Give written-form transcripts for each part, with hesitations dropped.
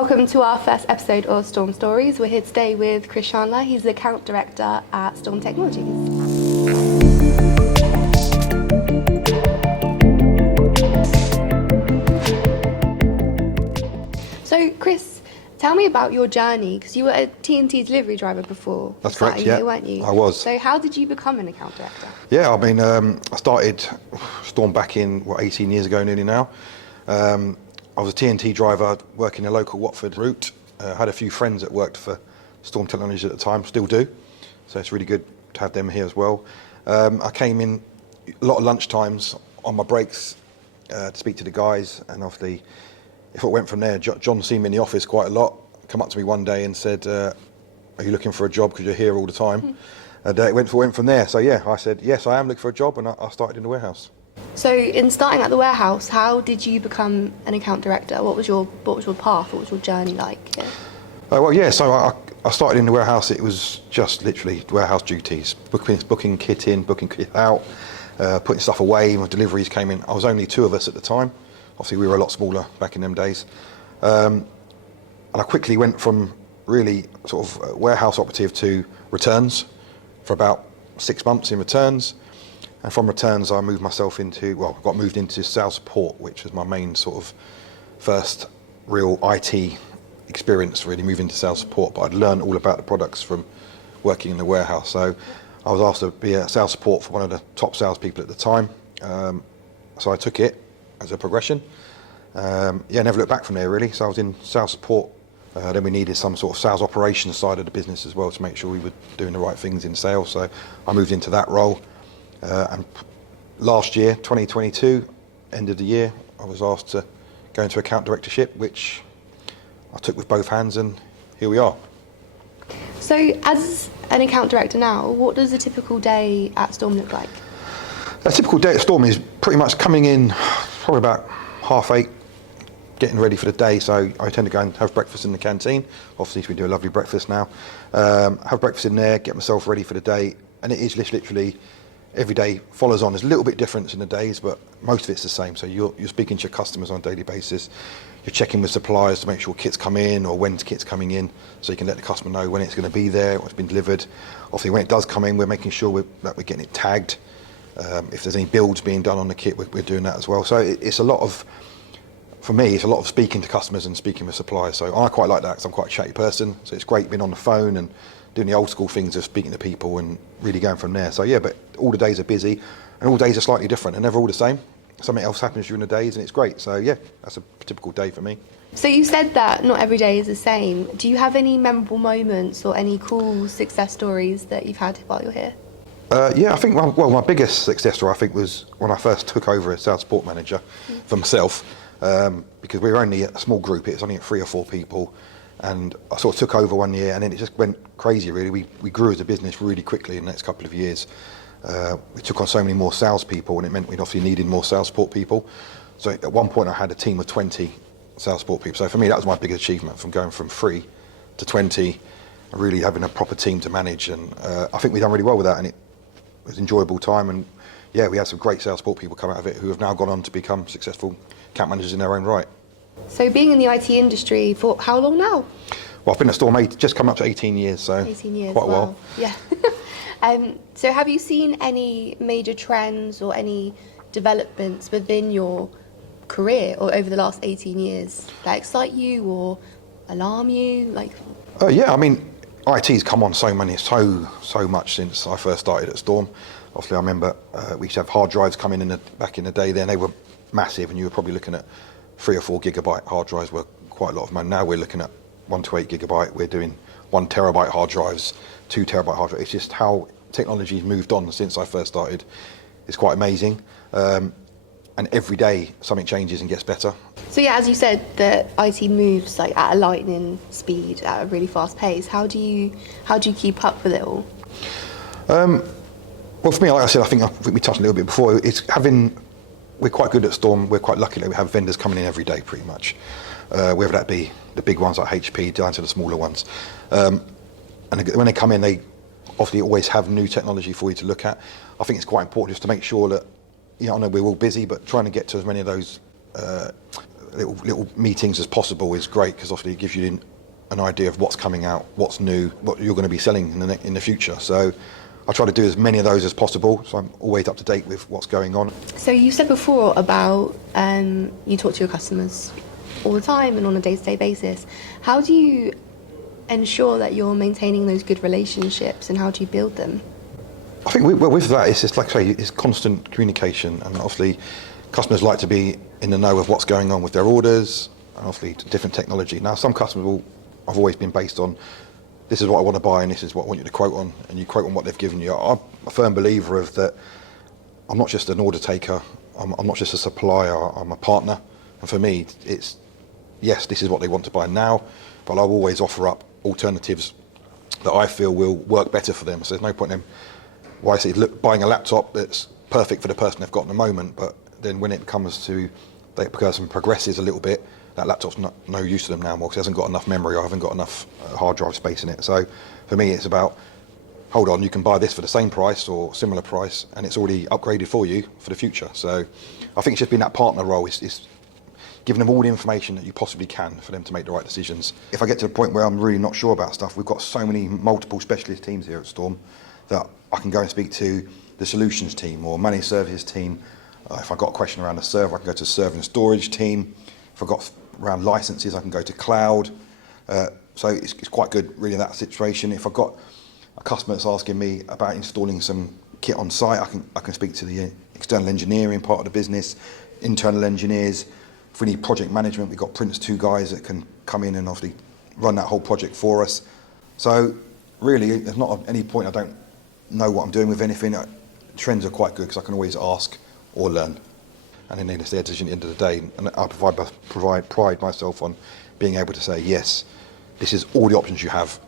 Welcome to our first episode of Storm Stories. We're here today with Chris Chandler. He's the account director at Storm Technologies. So, Chris, tell me about your journey, because you were a TNT delivery driver before. That's correct, yeah, weren't you? I was. So how did you become an account director? Yeah, I mean, I started Storm back in, 18 years ago nearly now. I was a TNT driver working a local Watford route. Had a few friends that worked for Storm Technologies at the time, still do. So it's really good to have them here as well. I came in a lot of lunch times on my breaks to speak to the guys, and obviously, if it went from there, John seen me in the office quite a lot, come up to me one day and said, are you looking for a job because you're here all the time? And it went from there. So yeah, I said, yes, I am looking for a job, and I started in the warehouse. So in starting at the warehouse, how did you become an account director? What was your path? What was your journey like? Yeah. So I started in the warehouse. It was just literally warehouse duties, booking kit in, booking kit out, putting stuff away. When deliveries came in, I was only two of us at the time. Obviously, we were a lot smaller back in them days. And I quickly went from really sort of warehouse operative to returns for about 6 months in returns. And from returns, I moved myself got moved into sales support, which was my main sort of first real IT experience, really, moving into sales support. But I'd learned all about the products from working in the warehouse. So I was asked to be a sales support for one of the top salespeople at the time. So I took it as a progression. Never looked back from there, really. So I was in sales support. Then we needed some sort of sales operations side of the business as well to make sure we were doing the right things in sales. So I moved into that role. And last year, 2022, end of the year, I was asked to go into account directorship, which I took with both hands, and here we are. So as an account director now, what does a typical day at Storm look like? A typical day at Storm is pretty much coming in probably about 8:30, getting ready for the day. So I tend to go and have breakfast in the canteen. Obviously, we do a lovely breakfast now. Have breakfast in there, get myself ready for the day, and it is literally every day follows on. There's a little bit difference in the days, but most of it's the same. So you're speaking to your customers on a daily basis. You're checking with suppliers to make sure kits come in or when kit's coming in, so you can let the customer know when it's going to be there, what's been delivered. Obviously, when it does come in, we're making sure that we're getting it tagged. If there's any builds being done on the kit, we're doing that as well. So it's a lot of, for me, it's a lot of speaking to customers and speaking with suppliers. So I quite like that because I'm quite a chatty person. So it's great being on the phone and doing the old school things of speaking to people and really going from there. So yeah, but all the days are busy and all days are slightly different and never all the same. Something else happens during the days and it's great. So yeah, that's a typical day for me. So you said that not every day is the same. Do you have any memorable moments or any cool success stories that you've had while you're here? I think, my biggest success story, I think, was when I first took over as sales support manager for myself, because we were only a small group. It was only 3 or 4 people. And I sort of took over one year, and then it just went crazy, really. We grew as a business really quickly in the next couple of years. We took on so many more salespeople, and it meant we obviously needed more sales support people. So at one point, I had a team of 20 sales support people. So for me, that was my biggest achievement, from going from 3 to 20, and really having a proper team to manage. And I think we've done really well with that, and it was an enjoyable time. And yeah, we had some great sales support people come out of it who have now gone on to become successful account managers in their own right. So being in the IT industry for how long now? Well, I've been at Storm just come up to 18 years, so 18 years, quite a while. Yeah. So have you seen any major trends or any developments within your career or over the last 18 years that excite you or alarm you? Yeah, I mean, IT's come on so much since I first started at Storm. Obviously, I remember we used to have hard drives coming in back in the day. Then they were massive, and you were probably looking at 3 or 4 gigabyte hard drives were quite a lot of money. Now we're looking at 1 to 8 gigabyte. We're doing 1 terabyte hard drives, 2 terabyte hard drives. It's just how technology's moved on since I first started. It's quite amazing. And every day something changes and gets better. So yeah, as you said, the IT moves at a lightning speed, at a really fast pace. How do you keep up with it all? Well, for me, like I said, I think we touched a little bit before. We're quite good at Storm. We're quite lucky that we have vendors coming in every day, pretty much. Whether that be the big ones like HP down to the smaller ones. And when they come in, they obviously always have new technology for you to look at. I think it's quite important just to make sure that, I know we're all busy, but trying to get to as many of those little meetings as possible is great, because obviously it gives you an idea of what's coming out, what's new, what you're going to be selling in the future. So I try to do as many of those as possible, so I'm always up to date with what's going on. So you said before about you talk to your customers all the time and on a day-to-day basis. How do you ensure that you're maintaining those good relationships, and how do you build them? I think with that, it's just like I say, it's constant communication, and obviously customers like to be in the know of what's going on with their orders, and obviously different technology. Now, some customers I've always been based on, this is what I want to buy and this is what I want you to quote on, and you quote on what they've given you. I'm a firm believer of that. I'm not just an order taker, I'm not just a supplier, I'm a partner. And for me, it's, yes, this is what they want to buy now, but I'll always offer up alternatives that I feel will work better for them. So there's no point in them, why I say, look, buying a laptop that's perfect for the person they've got in the moment, but then when it comes to, the person progresses a little bit, that laptop's no use to them now more, because it hasn't got enough memory or haven't got enough hard drive space in it. So for me, it's about, hold on, you can buy this for the same price or similar price, and it's already upgraded for you for the future. So I think it's just been that partner role, is giving them all the information that you possibly can for them to make the right decisions. If I get to the point where I'm really not sure about stuff, we've got so many multiple specialist teams here at Storm that I can go and speak to the solutions team or managed services team. If I've got a question around a server, I can go to the server and storage team. If I've got around licenses, I can go to cloud. So it's quite good, really, in that situation. If I've got a customer that's asking me about installing some kit on site, I can speak to the external engineering part of the business, internal engineers. If we need project management, we've got Prince 2 guys that can come in and obviously run that whole project for us. So really, there's not at any point I don't know what I'm doing with anything. Trends are quite good because I can always ask or learn. And then it's their decision at the end of the day. And I pride myself on being able to say, yes, this is all the options you have.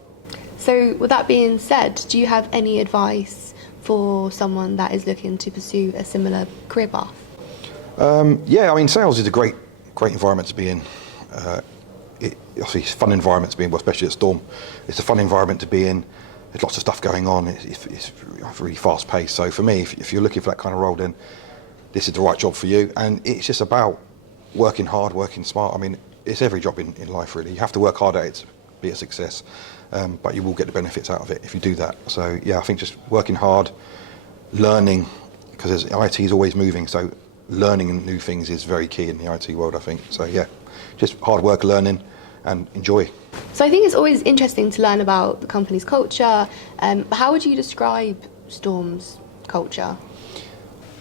So with that being said, do you have any advice for someone that is looking to pursue a similar career path? Yeah, I mean, sales is a great environment to be in. Obviously, it's a fun environment to be in, especially at Storm. It's a fun environment to be in. There's lots of stuff going on. It's really fast paced. So for me, if you're looking for that kind of role, then this is the right job for you. And it's just about working hard, working smart. I mean, it's every job in life, really. You have to work hard at it to be a success, but you will get the benefits out of it if you do that. So yeah, I think just working hard, learning, because IT is always moving. So learning new things is very key in the IT world, I think. So yeah, just hard work, learning, and enjoy. So I think it's always interesting to learn about the company's culture. How would you describe Storm's culture?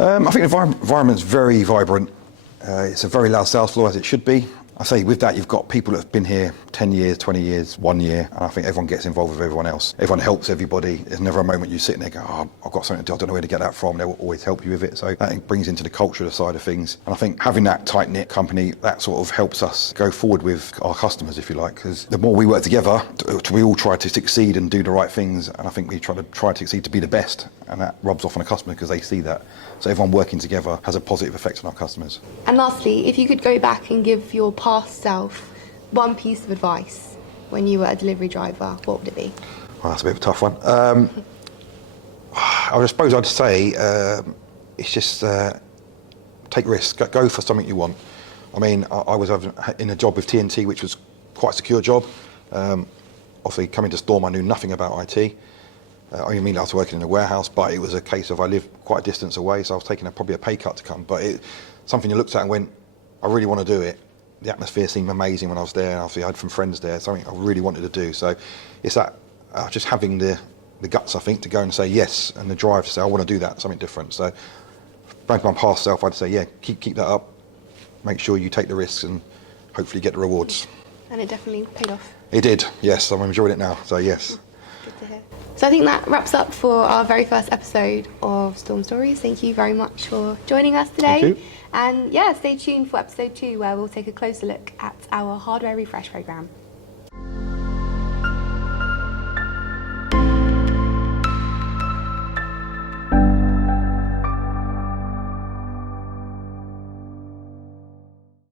I think the environment's very vibrant. It's a very loud sales floor, as it should be. I say with that, you've got people that have been here 10 years, 20 years, 1 year, and I think everyone gets involved with everyone else. Everyone helps everybody. There's never a moment you sit in there and go, oh, I've got something to do, I don't know where to get that from. They'll always help you with it. So that brings into the culture side of things. And I think having that tight-knit company, that sort of helps us go forward with our customers, if you like, because the more we work together, we all try to succeed and do the right things. And I think we try to succeed to be the best, and that rubs off on the customer because they see that. So everyone working together has a positive effect on our customers. And lastly, if you could go back and give your past self one piece of advice when you were a delivery driver, what would it be? Well, that's a bit of a tough one. I suppose I'd say it's just take risks, go for something you want. I mean, I was in a job with TNT, which was quite a secure job. Obviously, coming to Storm, I knew nothing about IT. I mean, I was working in a warehouse, but it was a case of I lived quite a distance away, so I was taking probably a pay cut to come. But something you looked at and went, I really want to do it. The atmosphere seemed amazing when I was there. Obviously, I had some friends there, something I really wanted to do. So it's that just having the guts, I think, to go and say yes, and the drive to say, I want to do that, something different. So back to my past self, I'd say, yeah, keep that up. Make sure you take the risks and hopefully get the rewards. And it definitely paid off. It did, yes. I'm enjoying it now, so yes. Good to hear. So I think that wraps up for our very first episode of Storm Stories. Thank you very much for joining us today. Thank you. And yeah, stay tuned for episode 2 where we'll take a closer look at our hardware refresh programme.